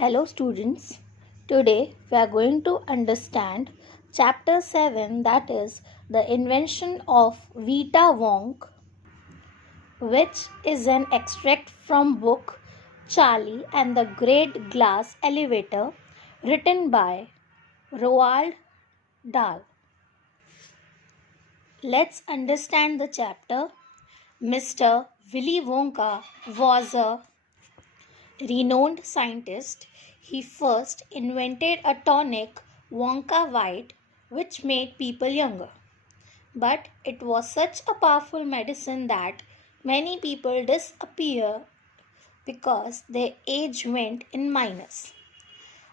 Hello students, today we are going to understand chapter 7, that is the invention of Vita-Wonk, which is an extract from book Charlie and the Great Glass Elevator written by Roald Dahl. Let's understand the chapter. Mr. Willy Wonka was a renowned scientist. He first invented a tonic, Wonka White, which made people younger. But it was such a powerful medicine that many people disappear because their age went in minus.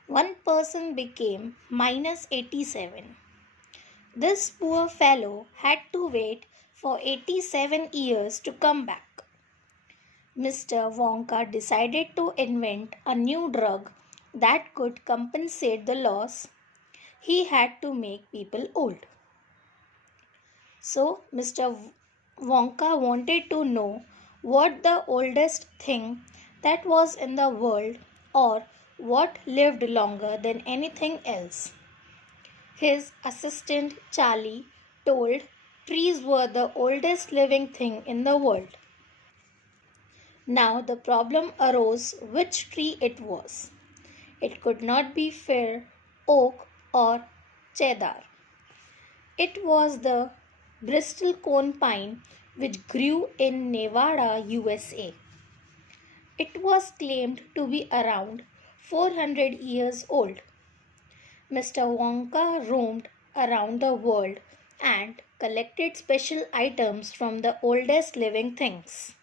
One person became minus 87. This poor fellow had to wait for 87 years to come back. Mr. Wonka decided to invent a new drug that could compensate the loss he had to make people old. So, Mr. Wonka wanted to know what the oldest thing that was in the world or what lived longer than anything else. His assistant Charlie told trees were the oldest living thing in the world. Now the problem arose which tree it was. It could not be fir, oak or cedar. It was the Bristol cone pine which grew in Nevada, USA. It was claimed to be around 400 years old. Mr. Wonka roamed around the world and collected special items from the oldest living things.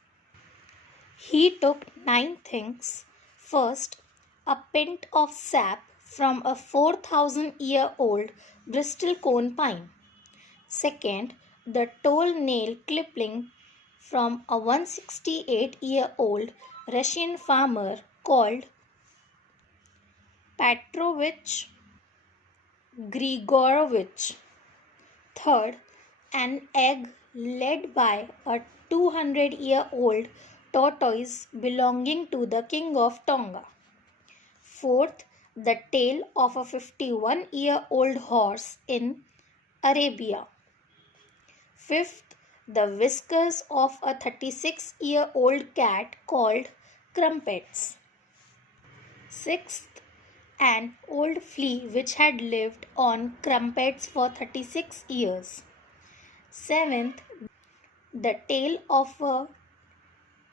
He took 9 things. First, a pint of sap from a 4,000-year-old Bristol cone pine. Second, the toenail clipping from a 168-year-old Russian farmer called Petrovich Grigorovich. Third, an egg laid by a 200-year-old tortoise belonging to the king of Tonga. Fourth, the tail of a 51-year-old horse in Arabia. Fifth, the whiskers of a 36-year-old cat called crumpets. Sixth, an old flea which had lived on crumpets for 36 years. Seventh, the tail of a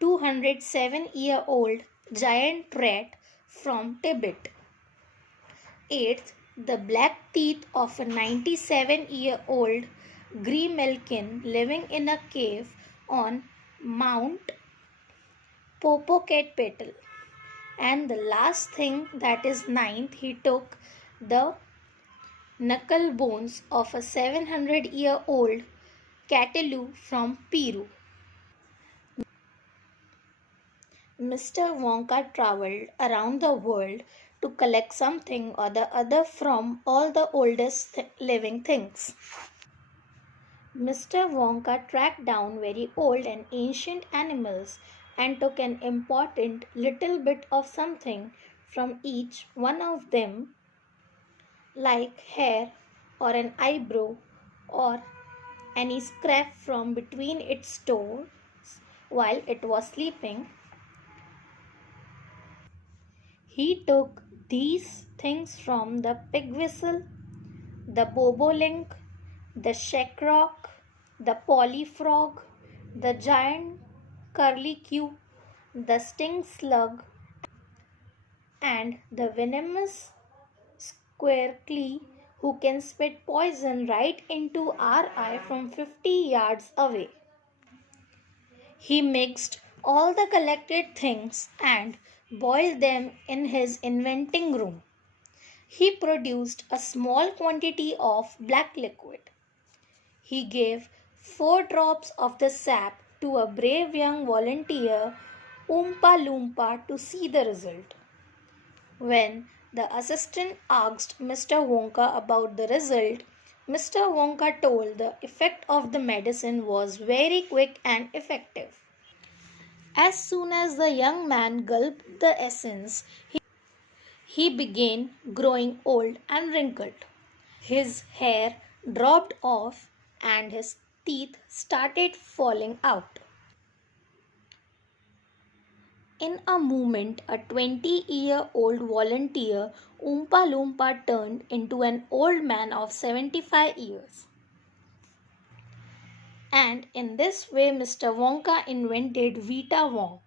207-year-old giant rat from Tibet. Eighth, the black teeth of a 97-year-old grimalkin living in a cave on Mount Popocatépetl. And the last thing, that is ninth, he took the knuckle bones of a 700-year-old cataloo from Peru. Mr. Wonka traveled around the world to collect something or the other from all the oldest living things. Mr. Wonka tracked down very old and ancient animals and took an important little bit of something from each one of them, like hair or an eyebrow or any scrap from between its toes while it was sleeping. He took these things from the pig whistle, the bobolink, the shackrock, the polyfrog, the giant curlicue, the sting slug, and the venomous squircle who can spit poison right into our eye from 50 yards away. He mixed all the collected things and boiled them in his inventing room. He produced a small quantity of black liquid. He gave 4 drops of the sap to a brave young volunteer, Oompa Loompa, to see the result. When the assistant asked Mr. Wonka about the result, Mr. Wonka told the effect of the medicine was very quick and effective. As soon as the young man gulped the essence, He began growing old and wrinkled. His hair dropped off and his teeth started falling out. In a moment, a 20-year-old volunteer Oompa Loompa turned into an old man of 75 years. And in this way, Mr. Wonka invented Vita-Wonk.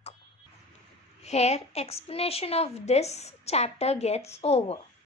Here, explanation of this chapter gets over.